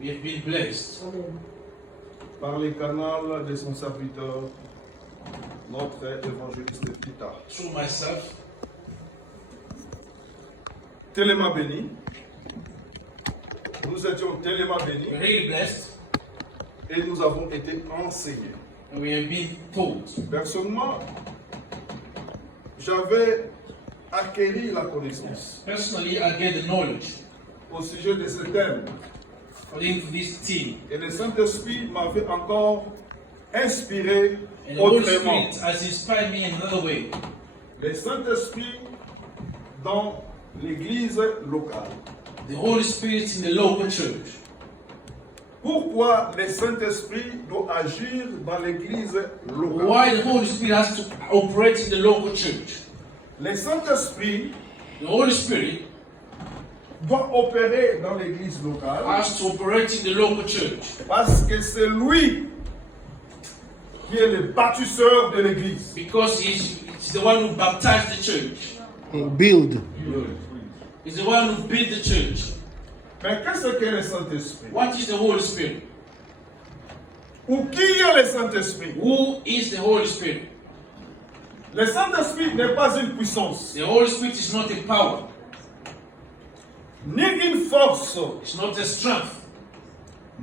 We have been blessed par les canaux de son serviteur, notre évangéliste Tita. through myself. Tellement béni. Nous étions tellement bénis We're really blessed et nous avons été enseignés. and we have been taught. Personnellement, j'avais acquis la connaissance Personally, I get the knowledge au sujet de ce thème. according to this team. Et le Saint-Esprit m'avait encore inspiré And the Holy autrement. Spirit has inspired me in another way. Le Saint-Esprit dans l'église locale. The Holy Spirit in the local church. Pourquoi le Saint-Esprit doit agir dans l'église locale? Why the Holy Spirit has to operate in the local church? Le Saint-Esprit The Holy Spirit doit opérer dans l'église locale has to operate in the local church parce que c'est lui qui est le bâtisseur de l'église. because he's the one who baptized the church. Build. He's the one who built the church. Mais qu'est-ce que le Saint-Esprit? What is the Holy Spirit? Ou qui est le Saint-Esprit? Who is the Holy Spirit? Le Saint-Esprit n'est pas une puissance, The Holy Spirit is not a power. ni une force, It's not a strength.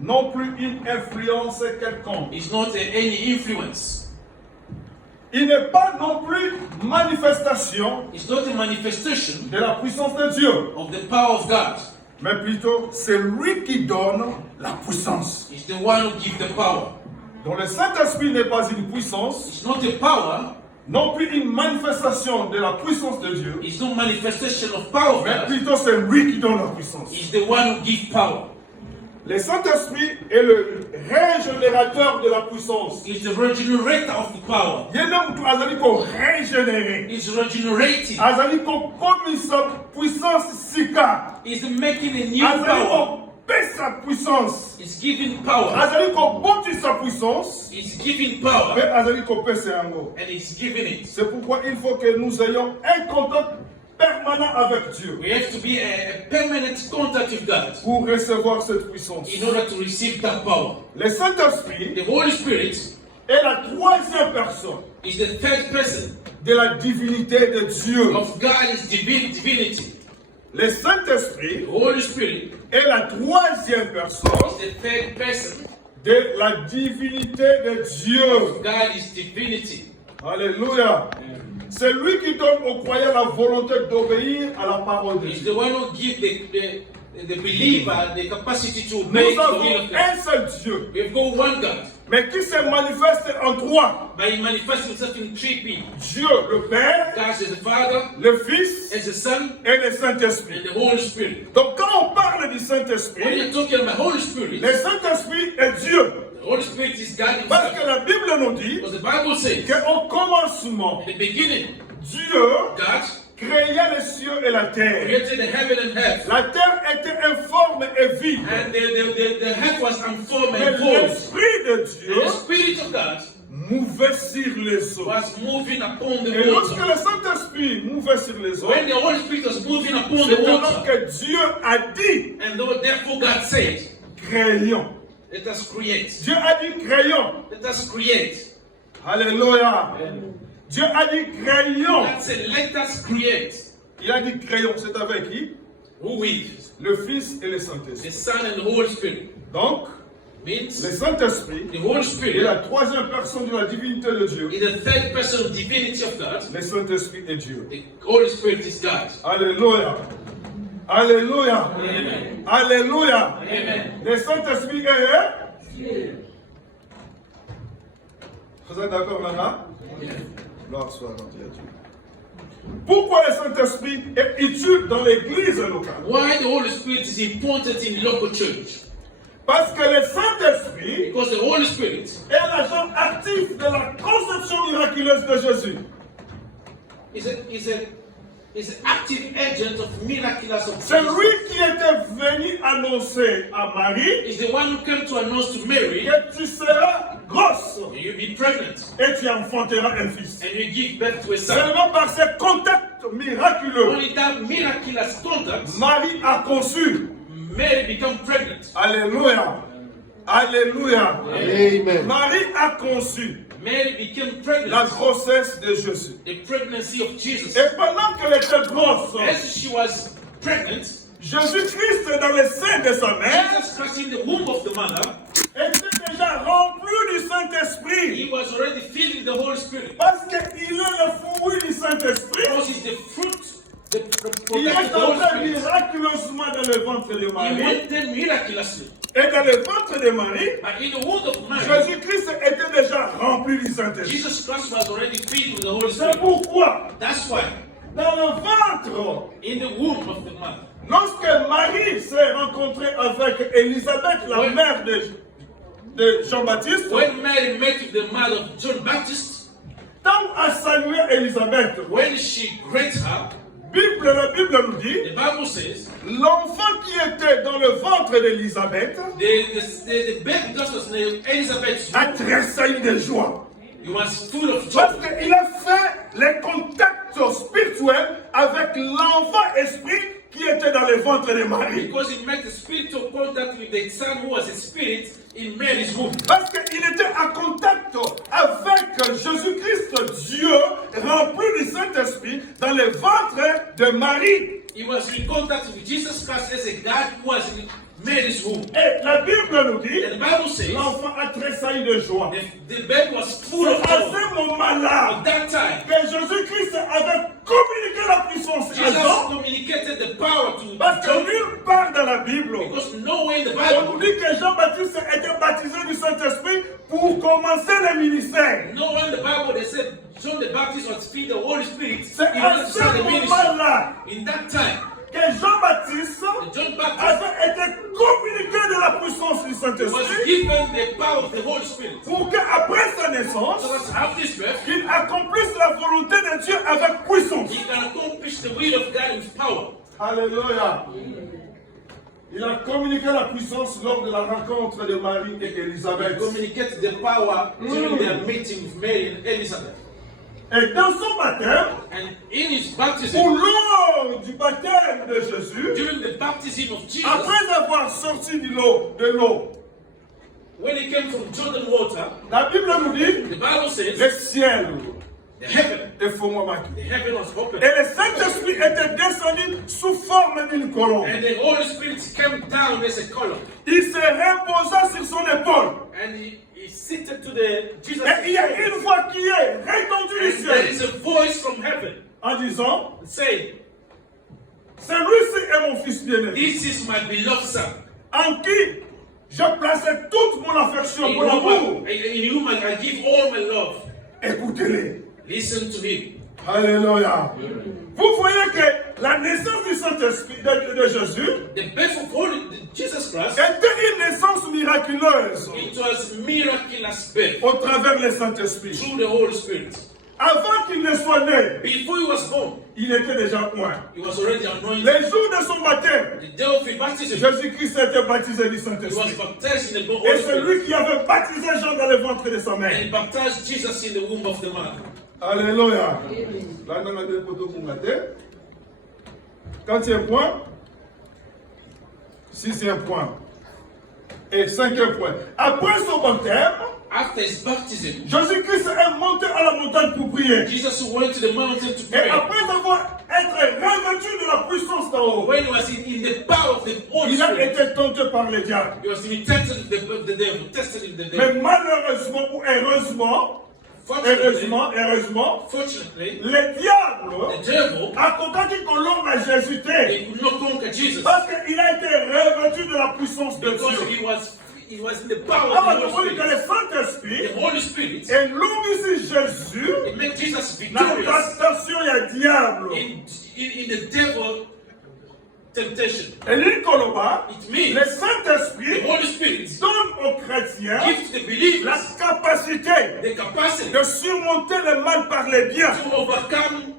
non plus une influence quelconque. It's not any influence. Il n'est pas non plus manifestation It's not a manifestation de la puissance de Dieu, of the power of God. mais plutôt c'est lui qui donne la puissance. It's the one who gives the power. Donc le Saint-Esprit n'est pas une puissance, It's not a power. non plus une manifestation de la puissance de Dieu, It's no manifestation of power of mais God. plutôt c'est lui qui donne la puissance. It's the one who gives power. Le Saint-Esprit est le régénérateur de la puissance. It's the regenerator of the power. Il y a un homme qui a régénéré. It's regenerating. Azali ko komi sa puissance sika. It's making a new Azali power. ko baisse sa puissance. It's giving power. Azali ko boti sa puissance. It's giving Mais power. azali ko baisse yango. And it's giving it. C'est pourquoi il faut que nous ayons un contact permanent avec Dieu We have to be a permanent contact with God pour recevoir cette puissance. in order to receive that power. Le Saint-Esprit The Holy Spirit est la troisième personne is the third person de la divinité de Dieu. of God's divinity. Le Saint-Esprit The Holy Spirit est la troisième personne is the third person de la divinité de Dieu. of God's divinity. Alléluia. C'est lui qui donne aux croyants la volonté d'obéir à la parole de He's Dieu. the one who gives the believer the capacity to obey Nous the avons will of God. un seul Dieu, We've got one God, mais qui se manifeste en trois. but He manifests Himself in three people. Dieu, le Père, God is the Father, le Fils and the Son, et le Saint-Esprit. and the Holy Spirit. Donc quand on parle du When Saint-Esprit, you're talking about Holy Spirit, le Saint-Esprit est Dieu. the Holy Spirit is God Parce Himself. que la Bible nous dit Because the Bible says, qu'au commencement, in the beginning, Dieu God créa les cieux et la terre. created the heaven and earth. La terre était informe et vide. And the heaven was unformed Mais and void. l'Esprit de And Dieu the Spirit of God mouvait sur les eaux. was moving upon the Et lorsque water. le Saint-Esprit mouvait sur les eaux, When the Holy Spirit was moving upon c'est the alors water, que Dieu a dit and therefore God said, créons. let us create. Dieu a dit créons. Let us create. Alléluia. Dieu a dit créons. God said, let us create. Il a dit créons. C'est avec qui? Who will? Le Fils et le The Saint-Esprit. Son and the Holy Spirit. Donc, Means le Saint-Esprit the Holy est Spirit la troisième personne de la divinité de Dieu. is the third person of divinity of God. Le Saint-Esprit est Dieu. The Holy Spirit is God. Alléluia. Alléluia. Amen. Alléluia. Amen. Le Saint-Esprit est Dieu. Vous êtes d'accord maintenant? Gloire soit rendue à Dieu. Pourquoi le Saint-Esprit est utile dans l'église locale? Why the Holy Spirit is important in the local church? Parce que le Saint-Esprit Because the Holy Spirit est l'agent actif de la conception miraculeuse de Jésus. is an active agent of miraculous of C'est Jesus. lui qui était venu annoncer à Marie Is the one who came to announce to Mary, que tu seras grosse you'll be pregnant et tu enfanteras un fils. and you give birth to a son. Seulement par ces contacts miraculeux, Only that miraculous contact, Marie a conçu. Mary became pregnant. Alléluia. Alléluia. Amen. Marie a conçu Mary became la pregnant. grossesse de Jésus. The pregnancy of Jesus. Et pendant qu'elle était grosse, As she was pregnant, Jésus-Christ, dans le sein de sa mère, Jesus Christ in the womb of the mother, était déjà rempli du Saint-Esprit. he was already filled with the Holy Spirit. Parce qu'il est le fruit du Saint-Esprit. Because it's the fruit, the Il product of est the Holy entré Spirit. miraculeusement dans le ventre de He Marie. went there miraculously. Et dans le ventre de Marie, But in the womb of Mary, Jésus-Christ était déjà rempli du Saint-Esprit. Jesus Christ was already filled with the Holy C'est Spirit. pourquoi, That's why, dans le ventre, in the womb of the mother, lorsque Marie s'est rencontrée avec Élisabeth, la Ouais. mère de Jean-Baptiste, when Mary met with the mother of John Baptist, tant à saluer Élisabeth, when she greeted her, la Bible nous dit, the Bible says, l'enfant qui était dans le ventre d'Élisabeth the baby that was named Elizabeth, a tressailli de joie. he was full of Parce joy. qu'il a fait les contacts spirituels avec l'enfant esprit qui était dans le ventre de Marie. Because he met a spiritual contact with the son who was a spirit in Mary's womb. Parce qu'il était en contact avec Jésus-Christ, Dieu, rempli du Saint-Esprit, dans le ventre de Marie. He was in contact with Jesus Christ as a God who was in Mary's womb. Et la Bible nous dit, And the Bible says l'enfant a tressailli de joie. the baby was full C'est of à joy. ce moment-là At that time, que Jésus-Christ avait communiqué la puissance à Jesus Jean. communicated the power to Parce que John, nulle part dans la Bible, because nowhere in the on nous Bible, dit que Jean-Baptiste était baptisé du Saint-Esprit pour commencer le ministère. nowhere in the Bible they said John the Baptist was filled with the Holy Spirit C'est in à order to ce start the ministry. moment-là In that time, que Jean-Baptiste John Baptist avait été communiqué de la puissance du was Saint-Esprit given the power of the Holy Spirit. pour qu'après sa naissance, So as after this birth, il accomplisse la volonté de Dieu avec puissance. he can accomplish the will of God with power. Alléluia. Il a communiqué la puissance lors de la rencontre de Marie et Élisabeth. Communicate the power during their meeting with Mary and Elizabeth. Et dans son baptême, And in his baptism, ou lors du baptême de Jésus, during the baptism of Jesus, après avoir sorti de l'eau, when he came from Jordan water, la Bible nous dit, the Bible says le ciel the heaven, est formé. the heaven was open. Et le Saint-Esprit était descendu sous forme d'une colombe. And the Holy Spirit came down as a column. Il se reposa sur son épaule. And he seated to the Jesus. Et il y a une voix qui est répandue du And there ciel is a voice from heaven en disant, saying, celui-ci est mon fils bien-aimé, this is my beloved son. en qui je plaçais toute mon affection, In mon amour. whom I give all my love. Écoutez-les. Listen to him. Alléluia. Vous voyez que la naissance du Saint-Esprit de Jésus The birth of Holy Jesus Christ, était une naissance miraculeuse it was miraculous birth au travers du Saint-Esprit. through the Holy Spirit. Avant qu'il ne soit né, Before he was born, il était déjà loin. he was already anointed. Les jours de son baptême, The day of his baptism, Jésus-Christ a été baptisé du he was Saint-Esprit. baptized in the Et Holy c'est Spirit. lui qui avait baptisé Jean dans le ventre de sa And mère. he baptized Jesus in the womb of the mother. Alléluia. Là, on a deux photos pour mater. Quatrième point. Sixième point. Et cinquième point. Après son baptême, After his baptism, Jésus-Christ est monté à la montagne pour prier. Jesus went to the mountain to Et pray. après avoir été revêtu de la puissance d'en haut, When he was in the power of the Holy il a Spirit, été tenté par le diable. he was to be tempted with the devil, tested with the Mais devil. malheureusement ou heureusement, Fortunately, le diable the devil, a conquis colombe à Jésus. he could not conquer Jesus Parce qu'il a été revêtu de la puissance de because Dieu. he was in the power Alors, of the vous Holy voyez que Spirit. le Saint-Esprit The Holy Spirit, est l'homme Jésus, it made Jesus la victorious tentation et le diable. in the devil temptation. Et l'Icoloma, It means le the Saint-Esprit Holy Spirit donne aux chrétiens gives the la believers capacité the capacity de surmonter le mal par le bien, to overcome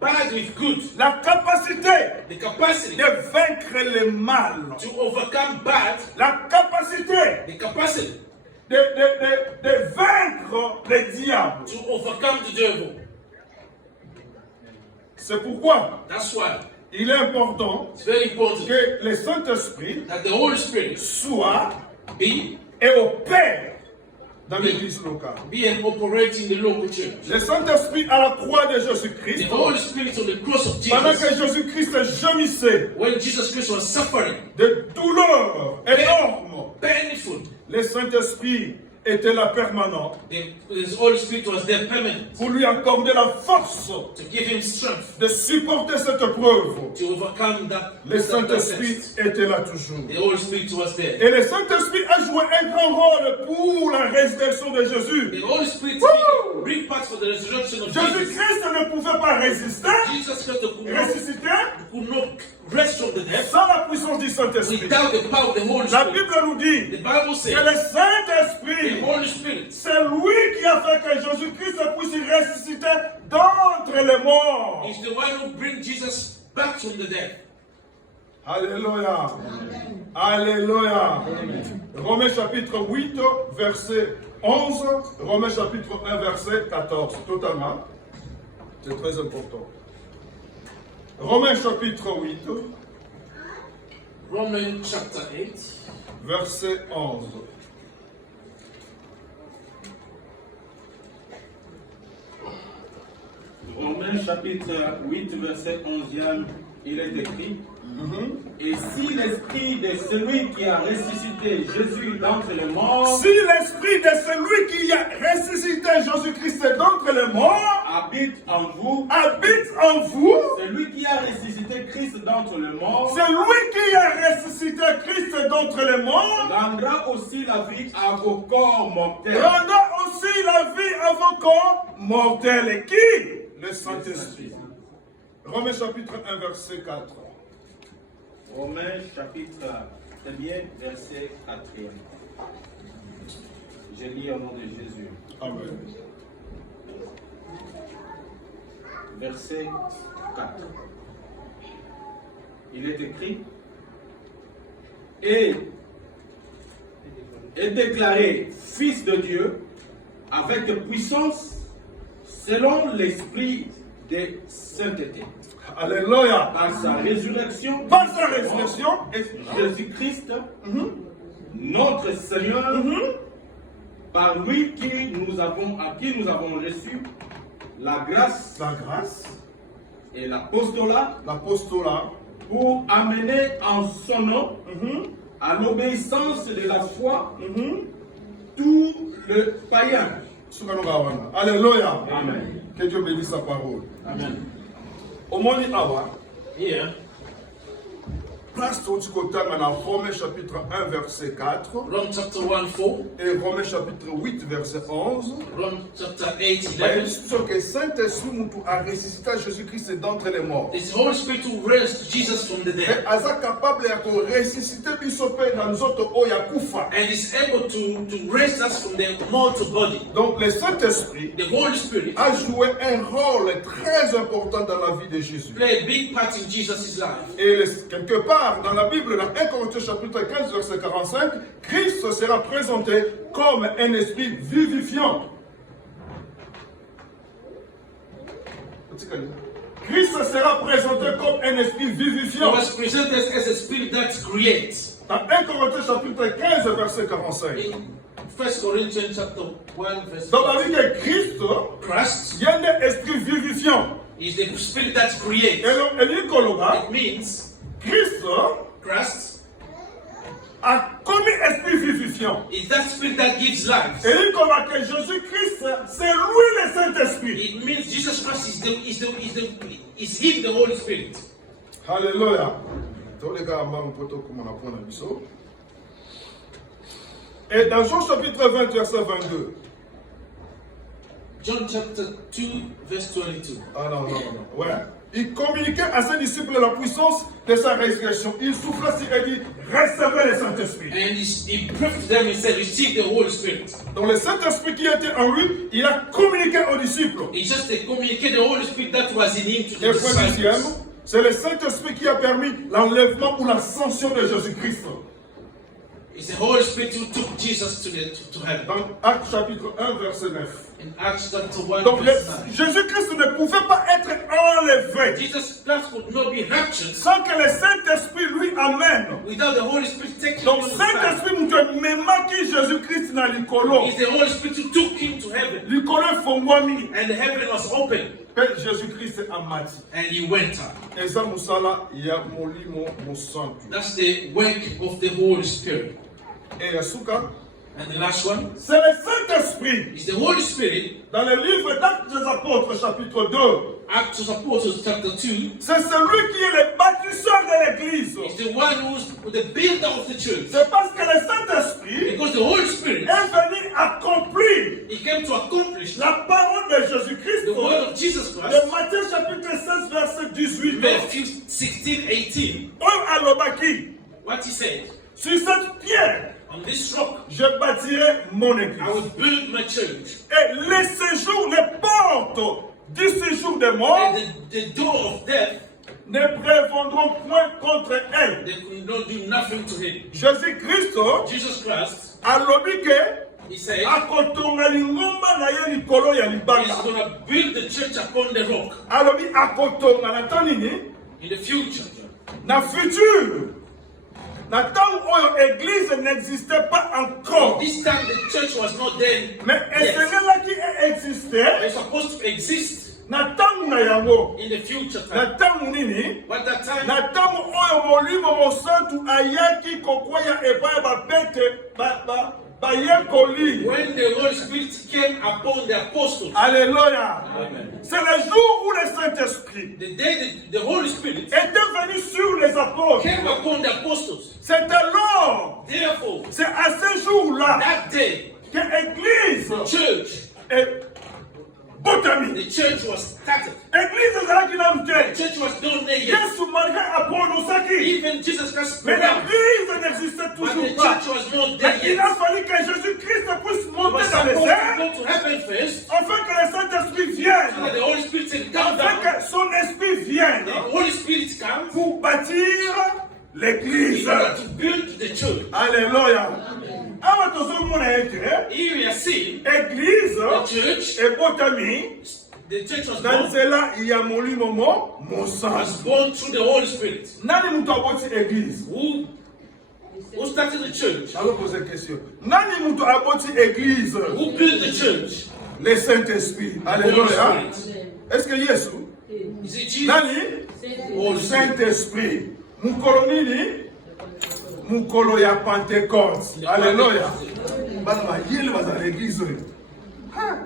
bad with good, la capacité the capacity de vaincre le mal, to overcome bad, la capacité the capacity de vaincre le diable. to overcome the devil. C'est pourquoi That's why il est important It's very important que le Saint-Esprit that the Holy Spirit soit be et opère dans l'église locale. and operate in the local church. Le Saint-Esprit à la croix de The Jésus-Christ, Holy Spirit on the cross of pendant Jesus, que Jésus-Christ gémissait when Jesus Christ was suffering, de douleurs énormes, painful, le Saint-Esprit était là permanent the Holy Spirit was there permanent pour lui accorder la force to give him strength de supporter cette preuve. to overcome that. Le Saint-Esprit test. était là toujours. The Holy Spirit was there. Et le Saint-Esprit a joué un grand rôle pour la résurrection de Jésus. The Holy Spirit Woo! bring part for the resurrection of Jesus. Jésus-Christ ne pouvait pas résister, Jesus Christ could not rest from the dead sans la puissance du Saint-Esprit. without the power of the Holy La Spirit. Bible nous dit The Bible que says le Saint-Esprit, the Holy Spirit, c'est lui qui a fait que Jésus-Christ puisse ressusciter d'entre les morts. is the one who brings Jesus back from the dead. Alléluia. Alléluia. Romains chapitre 8, verset 11. Romains chapitre 1, verset 14. Totalement. C'est très important. Romains chapitre 8, Romans chapter 8, verset 11. Romains chapitre 8, verset 11e, il est écrit: Et si l'esprit de celui qui a ressuscité Jésus d'entre les morts Si l'esprit de celui qui a ressuscité Jésus-Christ d'entre les morts habite en vous, habite en vous, celui qui a ressuscité Christ d'entre les morts celui qui a ressuscité Christ d'entre les morts rendra aussi la vie à vos corps mortels. rendra aussi la vie à vos corps mortels. Et qui? Le Saint-Esprit. Romains chapitre 1, verset 4. Romains chapitre 1er, verset 4. Je lis au nom de Jésus. Amen. Verset 4. Il est écrit: et est déclaré Fils de Dieu avec puissance selon l'esprit de sainteté. Alléluia. Par sa résurrection, Par sa résurrection, Jésus-Christ, notre Seigneur, par lui à qui nous avons reçu la grâce la grâce, et l'apostolat l'apostolat, pour amener en son nom à l'obéissance de la foi tout le païen. Alléluia. Amen. Que Dieu bénisse sa parole. Amen. Au Moni Awa, Here, place tout du côté maintenant, Romains chapitre 1, verset 4, Romans chapter 1, 4, et Romains chapitre 8, verset 11. Romans chapter 8, Bible 11. dit que Saint-Esprit nous a ressuscité Jésus-Christ d'entre les morts. It's the Holy Spirit who raised Jesus from the Et dead aza capable de ressusciter biso pe dans nous autres o ya kufa. and is able to raise us from the mortal body. Donc le Saint-Esprit The Holy Spirit a joué un rôle très important dans la vie de Jésus. played a big part in Jesus' life. Et quelque part dans la Bible, dans 1 Corinthiens chapitre 15, verset 45, Christ sera présenté comme un esprit vivifiant. Christ sera présenté comme un esprit He vivifiant. was presented as a spirit that creates. Dans 1 Corinthiens chapitre 15, verset 45. In 1 Corinthians chapter 1, verse Donc on dit que Christ, Christ il y a un esprit vivifiant. is the spirit that creates. Et donc, il dit que It means Christ a commis esprit vivifiant. is that spirit that gives life. Et il dit que Jésus-Christ, c'est lui le Saint-Esprit. It means Jesus Christ is him, the Holy Spirit. Alléluia. Tous les gars, on peut comment on apprend un biseau. Et dans Jean chapitre 20, verset 22. John chapter 2, verse 22. Ah non. Ouais. Il communiquait à ses disciples la puissance de sa résurrection. Il souffla sur eux et dit, recevez le Saint-Esprit. And he proved to them and said, receive the Holy Spirit. Donc le Saint-Esprit qui était en lui, il a communiqué aux disciples. He just communicated the Holy Spirit that was in him to Et the point deuxième, disciples. c'est le Saint-Esprit qui a permis l'enlèvement ou l'ascension de Jésus-Christ. It's the Holy Spirit who took Jesus to heaven. Dans Actes chapitre 1, verset 9. In Acts chapter 1, Donc verse 9. Jésus-Christ ne pouvait pas être enlevé Jesus Christ could not be raptured sans que le Saint-Esprit lui amène. without the Holy Spirit taking Donc him aside. Saint-Esprit nous memaki Jésus-Christ na likolo. It's the Holy Spirit who took him to heaven, Likolo fongwami. and the heaven was open, Pe Jésus-Christ amati. and he went up. Eza musala ya molimo musantu. That's the work of the Holy Spirit. Et yasuka, And the last one c'est le Saint-Esprit. is the Holy Spirit. Dans le livre d'Actes des Apôtres, chapitre 2, Acts of Apostles chapter 2 c'est celui qui est le bâtisseur de l'Église. is the one who's the builder of the church. C'est parce que le Saint-Esprit Because the Holy Spirit, est venu accomplir he came to accomplish la parole de Jésus-Christ the word of Jesus de Christ. Matthieu chapitre 16, verset 18. Matthew 16:18. Or alobaki, What he said, sur cette pierre, on this rock je bâtirai mon I Église. will build my church, Et les séjours, les portes du séjour des morts and the door of death, ne prévendront point contre elle. they could not do nothing to him. Jésus-Christ Jesus Christ, alobi ke he said, akotonga lingomba na ye likolo ya he's libanga. going to build the church upon the rock Alobi akotonga na temps nini? in the future. Na futur. Na temps oyo église n'existait pas encore. This time the church was not there. Mais Yes. esengelaki exister They're supposed to exist na ntango na yango. in the future Na time. ntango nini? But that time, Na ntango oyo molimo mosantu ayaki kokwea epai ya bapete bayekoli. when the Holy Spirit came upon the apostles, Alléluia. Amen. C'est le jour où le Saint-Esprit The day the Holy Spirit était venu sur les apôtres. came upon the apostles, C'est alors, therefore, c'est à ce jour-là that day, que l'Église church, est botami. the church was started. Église ezalaki na The mte. church was not there yet. Yesu malgré aponosaki. Even Jesus Christ Mais pronounced, l'Église n'existait but the toujours pas. church was not there Mais il yet. a fallu que Jésus-Christ puisse He monter was dans les supposed to airs go to heaven first, afin que le Saint-Esprit so that vienne. the Holy Spirit said, come Afin down. que son esprit vienne The Holy Spirit comes pour bâtir in l'Église. order to build the church. Alléluia. Awa tozomona ete Here we are seeing Église the church. ebotami The church was na born, nzela ya molimo mosantu. was born through the Holy Spirit. Nani mutu aboti Église? Who started the church? Allons poser question. Nani mutu aboti Église? Who built the church? Le Saint-Esprit. The Holy Alléluia. Spirit. Est-ce que Yesu? Is it Jesus? Nani? Holy Spirit. Saint-Esprit. Mukolo nini? Mukolo ya Pentecôte. Alléluia. Bana bayele baza l'église. Ha.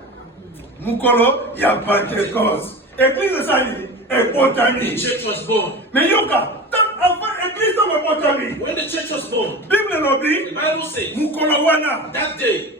Mukolo ya Pentecôte. Église sali The ebotami. church was born. Mais yoka, avant église to ebotami. When the church was born, Bible the lobi Bible says mukolo wana. that day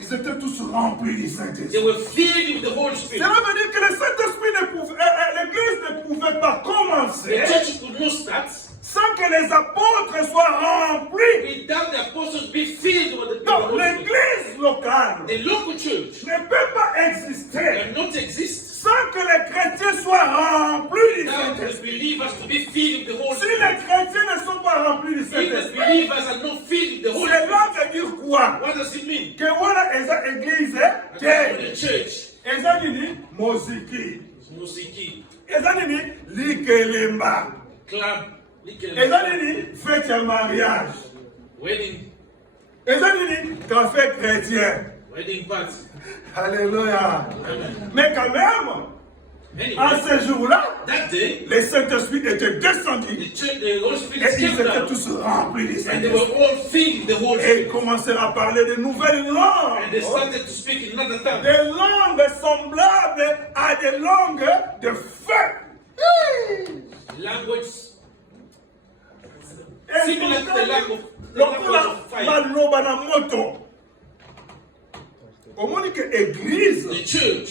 Ils étaient tous remplis du they Saint-Esprit. were filled with the Holy Spirit. Cela veut dire que le Saint-Esprit ne pouvait, l'église ne pouvait pas The commencer church could not start sans que les apôtres soient remplis. without the apostles be filled with the Donc Holy Spirit. l'église locale The local church ne peut pas exister cannot exist sans que les chrétiens soient remplis du without the Saint-Esprit. believers to be filled with the Holy Si Spirit. les chrétiens ne sont pas remplis du If the Saint-Esprit, believers are not filled with the Holy Spirit, cela veut dire quoi? what does it mean? Que voilà eza église For te the church, eza nini moziki, musiki, eza nini likelemba, club, eza nini fête ya mariage, wedding, eza nini café chrétien. wedding party. Alléluia. Amen. Mais quand même, Anyway, en ce jour-là, that day, le Saint-Esprit était descendu the church, the Holy et Spirit ils came étaient down, tous remplis du and they were Saint-Esprit. all filled with the Holy Et Spirit. ils commencèrent à parler de nouvelles And they langues. started to speak in another tongue. Des langues semblables à des langues de feu. Language Et similar to the language lokola of fire. maloba na moto. Omoni que église The church,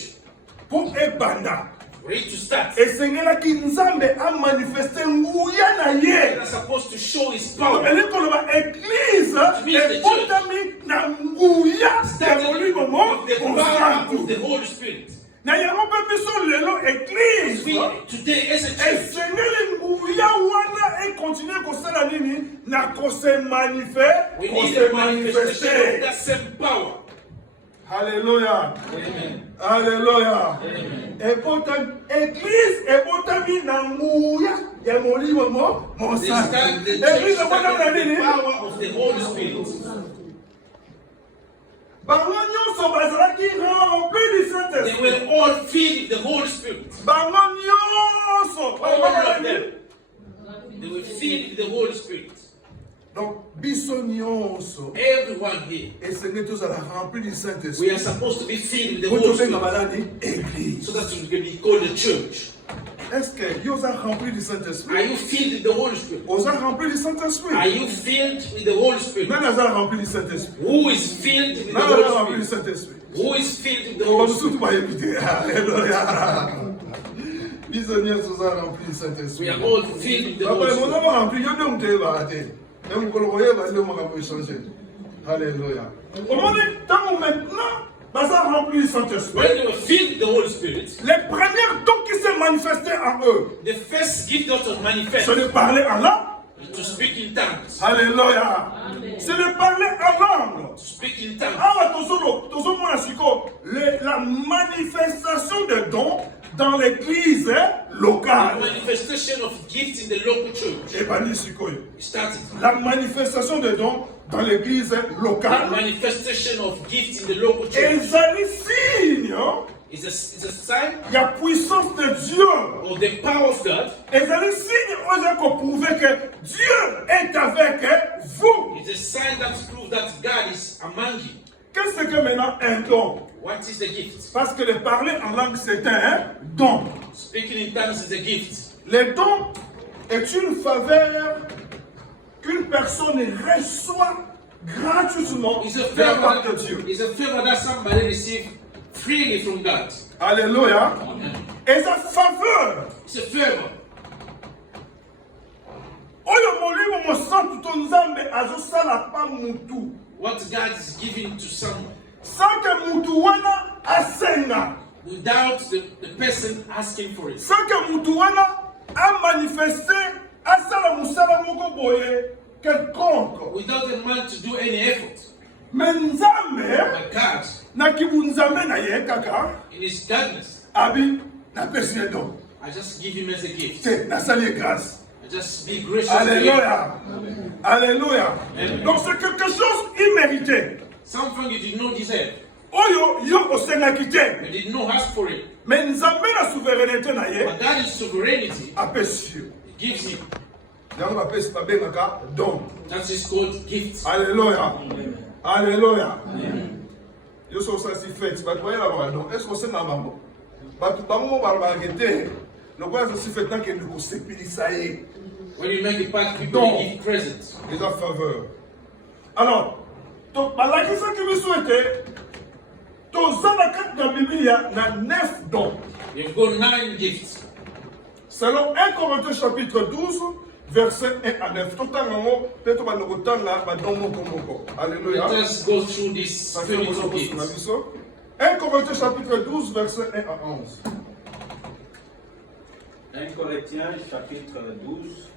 pour ebanda ready to start, esengelaki nzambe amanifeste nguya na ye. they're supposed to show His power. elingi koloba église ebotami na nguya ya Starting molimo with the power of mosantu. the Holy Spirit. Na yango mpe biso lelo église We, today as a church, esengeli nguya wana ekontinue kosala nini na we need a manifestation of kosemanifeste. that same power. Alléluia. Amen. Alléluia. Amen. Église ebotami na nguya ya molimo mo They sa. stand the Église church ebotami na stand in nini? the power of the Holy Spirit. Bango nyonso bazalaki rempli du They Saint-Esprit. were all filled with the Holy Spirit. Bango nyonso All of bazalaki. them. They were filled with the Holy Spirit. Donc biso nyonso Everyone here. esengeli tozala rempli du We Saint-Esprit. are supposed to be filled with the Po Holy tobenga Spirit. balani église. So that we can be called the church. Est-ce que yo oza rempli du Are Saint-Esprit? you filled with the Holy Spirit? Oza rempli du Are Saint-Esprit? you filled with the Holy Spirit? Nani aza rempli du Saint-Esprit? Who is filled with the Nani aza rempli Holy du Spirit? Saint-Esprit? Who is filled with the Holy Bamosusu Spirit? bayebi te. Alléluia. Biso nyonso oza rempli du We Saint-Esprit. are all filled with the Papa, Holy mon Spirit. nom rempli, yo nde moto oyebaka te. Mais mokolo koyeba nde makambo echange. Alléluia. Omoni ntango maintenant baza rempli du Saint-Esprit. When they were filled with the Holy Spirit, Les premiers dons qui se manifestaient en eux, the first gift that was manifest c'est de parler en langue. to speak in tongues. Alléluia. C'est de parler en langue. To speak in tongues. Ah, tozomona siko la manifestation des dons dans l'église The locale. manifestation of gifts in the local church. Ebani sikoyo. Started. La manifestation des dons dans l'église The locale. manifestation of gifts in the local church Ezali signe is a sign ya puissance de Dieu. of the power of God. Ezali signe oza ko prouver que Dieu est avec vous. It's a sign that proves that God is among you. Qu'est-ce que maintenant un don? What is the gift? Parce que de parler en langue c'est un don. Speaking in tongues is a gift. Le don est une faveur qu'une personne reçoit gratuitement It's a de la part de favor. Dieu. It's a favor that somebody received freely from God. Alléluia. Et sa faveur, It's a favor. oyo molimo mosantu to nzambe azosala pa mutu. What God is giving to someone Sans que mutu wana asenga. without the person asking for it. Sans que mutu wana a manifesté asala musala moko boye quelconque. Without a man to do any effort. Mais nzambe But God, na kibunzambe na ye kaka in His goodness, abi na pesi ye don. I just give Him as a gift. Te nasali ye grâce. I just be gracious to Him. Alléluia. Alléluia. Amen. Donc c'est quelque chose immérité. Something you did not deserve. Oyo yo osengaki te. You did not ask for it. Mais nzambe na souveraineté na ye But that is sovereignty. apesi yo. He gives Him. Yango bapesi babengaka don. That is called gifts. Alléluia. Alléluia. Yo so osasi fete bato bayela baka don. Est-ce que osenga bango? Bato bango mo balobaka te. Lokola osasi fete nakende kosepelisa ye. When you make a part, people Non. they give presents. Eza faveur. Alors, balakisaki biso ete toza na kati na Biblia na 9 dons. You've got 9 gifts. Selon 1 Corinthiens chapitre 12, verset 1 à 9. Totanga ngo pe to bana kotanga ba don moko moko. Alléluia. Let us go through this Ça fait spiritual beaucoup na gifts. biso. 1 Corinthiens chapitre 12, verset 1 à 11. 1 Corinthiens chapitre 12,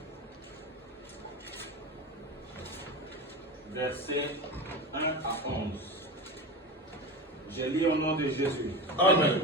versets 1 à 11. Je lis au nom de Jésus. Amen.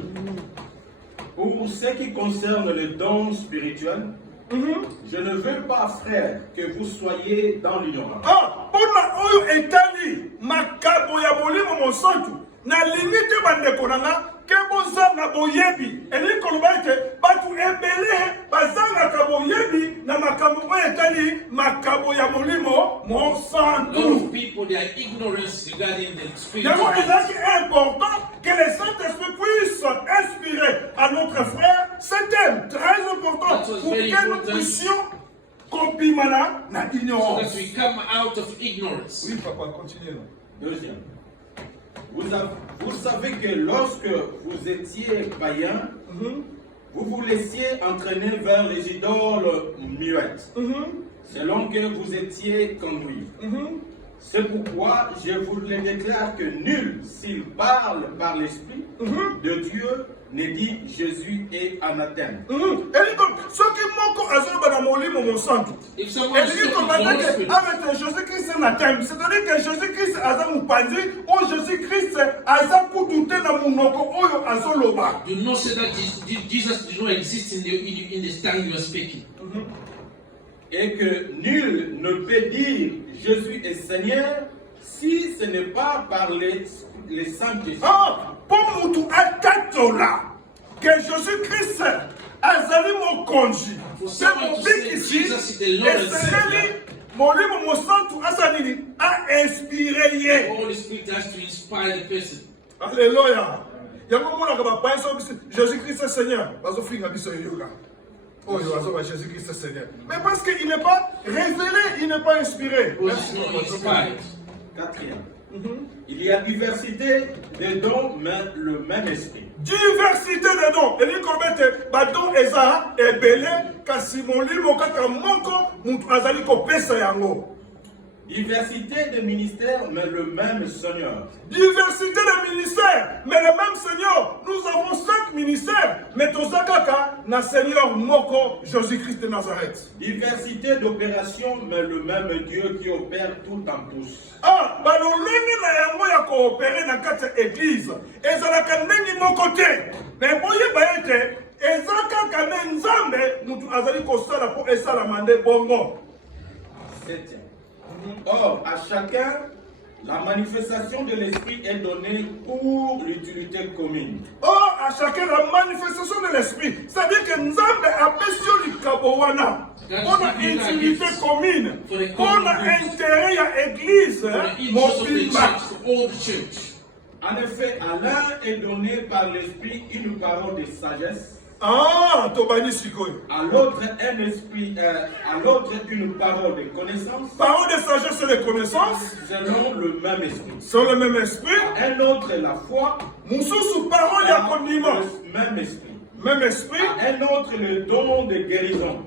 Pour ce qui concerne le don spirituel, je ne veux pas, frère, que vous soyez dans l'ignorance. Ah, pona oyo etali makabo ya molimo mosantu na limite bandeko nanga ke bozanga boyebi eli koloba ete batu ebele bazangaka boyebi na makambo oyo etali makabo ya molimo A lot mosantu. of people, they are ignorant regarding the Yango spiritual gifts. ezalaki important que le Saint-Esprit puisse inspirer à notre frère. C'était très important That was pour very que nous important. puissions compimana na So ignorance. that we come out of ignorance. Oui, papa, continuez. Deuxième. Vous savez que lorsque vous étiez païen, vous vous laissiez entraîner vers les idoles muettes, selon que vous étiez conduits. C'est pourquoi je vous le déclare que nul, s'il parle par l'Esprit de Dieu, ne dit Jésus est anathème. Et donc, ce qui manque à ce mon centre. If Et someone is dit talking qu'on to the va Holy dire Spirit, avec Jésus-Christ c'est anathème. C'est-à-dire que Jésus-Christ a un pandi ou Jésus-Christ a un coup douté dans mon nom oyo azoloba. do not say that Jesus did not exist in the tongue you are speaking. Et que nul ne peut dire Jésus est Seigneur si ce n'est pas par les saints-esprits. Ah, pour mutu atatola que Jésus-Christ azali mon conji. C'est mon but ici. Et c'est mon livre, mon centre, a inspiré. The Holy Spirit has to inspire the person. Alléluia. Il y a un moment où Jésus-Christ est Seigneur. Oh, Jésus-Christ est Seigneur. Mais parce qu'il n'est pas révélé, il n'est pas inspiré. Because it's not inspired. Quatrième. Il y a diversité de dons, mais le même esprit. Diversité de dons. Et dit qu'on don eza ebele kasi molimo kaka moko mutu azali ko pesa yango. Diversité de ministères, mais le même Seigneur. Diversité de ministères, mais le même Seigneur. Nous avons 5 ministères, mais tozakaka na Seigneur moko Jésus-Christ de Nazareth. Diversité d'opérations, mais le même Dieu qui opère tout en tous. Ah, balolenge na yango ya coopérer na kati ya église. Ezalaka ndenge moko te. Mais boyeba ete ezakaka na nzambe mutu azali kosala po esalama nde bongo. Septième. Or, à chacun, la manifestation de l'Esprit est donnée pour l'utilité commune. Or, à chacun la manifestation de l'Esprit. C'est-à-dire que Nzambe a besoin du kabowana. On a une utilité commune. On a intérêt à l'église. For the interest of the church, for all the church. En effet, à l'un est donné par l'Esprit une parole de sagesse. Ah, Tobani Sikoy. À l'autre un esprit, à l'autre une parole de connaissance. Parole de sagesse et de connaissance. Selon le même esprit. Sur le même esprit. À un autre la foi. Moussou parole de condiment. Même esprit. Même esprit. À un autre le don de guérison.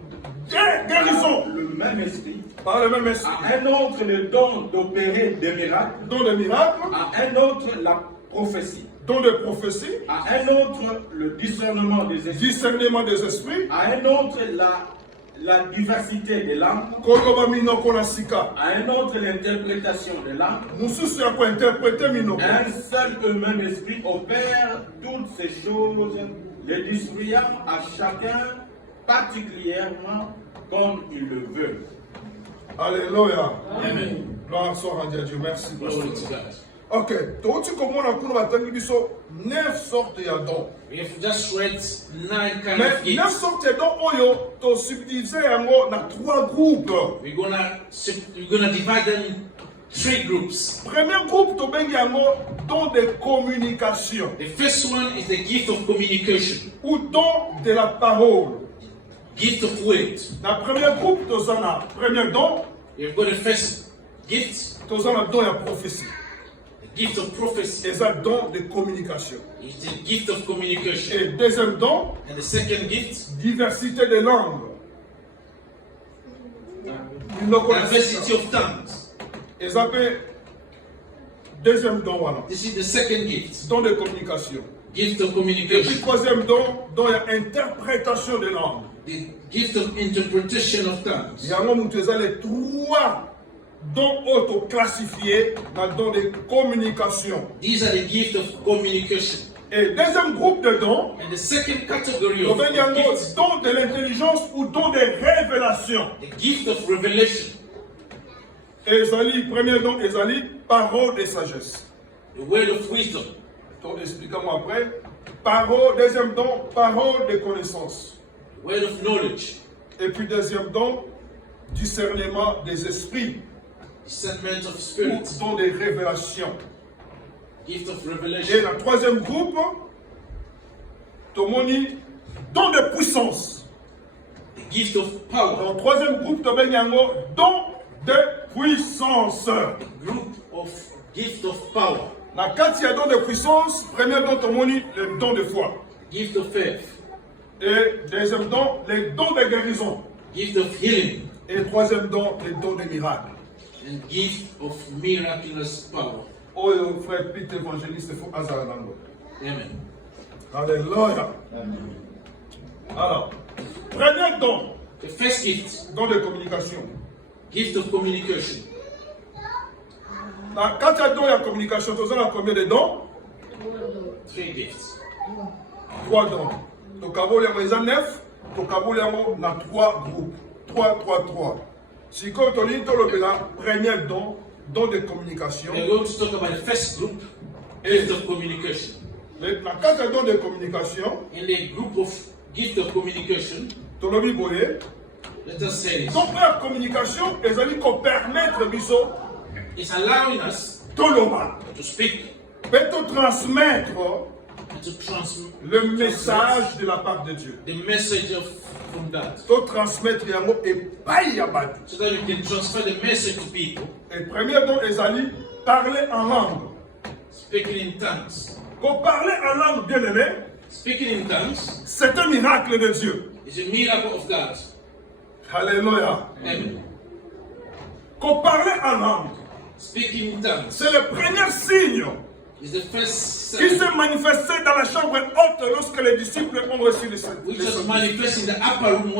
Guérison. Le même esprit. Par le même esprit. À un autre le don d'opérer des miracles. Don de miracles. À un autre la prophétie. Don de prophétie. À un autre le discernement des esprits. Discernement des esprits. À un autre la diversité des langues. À un autre l'interprétation des langues. Un seul et même esprit opère toutes ces choses, les distribuant à chacun particulièrement comme il le veut. Alléluia. Amen. Gloire soit à Dieu. Merci. Glory to God. Ok, tu comprends qu'on 9 sortes de dons. We have just read 9 kind Mais of 9 gifts. sortes de dons, tu subdivisé en 3 groupes. We're gonna divide them in 3 groups. Premier groupe, tu as un don de communication The first one is the gift of communication, ou don de la parole. gift of word. Dans le premier groupe, tu as un premier don, We've got the first gift, tu as un don de prophétie. the gift of prophecy. Et un don de communication. It's the gift of communication. Et deuxième don, And the second gift, diversité de langues. diversity of tongues. Et ça fait deuxième don, voilà. This is the second gift, Don de communication. gift of Et puis communication. troisième don, don d'interprétation de langues. The gift of interpretation of tongues. Il y a un moment où tu as les 3 dons auto-classifiés dans le don de communication. These are the gift of communication. Et deuxième groupe de dons, And the second category il of y a un gifts, don de l'intelligence ou don de révélation. the gift of revelation, Et Ezali, premier don, Ezali, parole de sagesse. the word of wisdom. Donc, expliquez-moi après. Parole, deuxième don, parole de connaissance. Word of knowledge, Et puis deuxième don, discernement des esprits, discernment of ou spirits, don de révélation. gift of Et revelation. le troisième groupe, Tomoni, don de puissance. The gift of power, Dans le troisième groupe, Tomoni Yango, don de puissance. group of gift of power, Dans quatre, il y a don de puissance. Premier don, Tomoni, le don de foi. gift of faith, Et deuxième don, les dons de guérison. gift of healing, Et troisième don, les dons de miracles. and gift of miraculous power. Oyo frère Peter évangéliste faut azala nango. Amen. Alléluia. Alors, premier don, The first gift, don de communication. gift of communication. Quand il y a don de communication, tu as combien de dons? 3 gifts. 3 dons. Tu as 9, tu as 3 groupes. 3. Si quand on dit le premier don, don de communication. We're going to talk about the first group, gift of communication. La carte don de communication, In the group of gift of communication, tu as dit let us say this. donc la communication, ils allaient permettre biso It's allowing us toloma, to speak peut te transmettre and to transmit le message de la part de Dieu. the message from God. To transmettre yango epai ya bato. So that we can transfer the message to people, Et premier don, ils allaient parler en langue. speaking in tongues. Qu'on parler en langue, bien aimé, Speaking in tongues c'est un miracle de Dieu. is a miracle of God. Alléluia. Amen. Qu'on parler en langue, Speaking in tongues c'est le premier signe is the first qui sign s'est manifesté dans la chambre haute lorsque les disciples ont reçu le which Saint-Esprit. was manifest in the upper room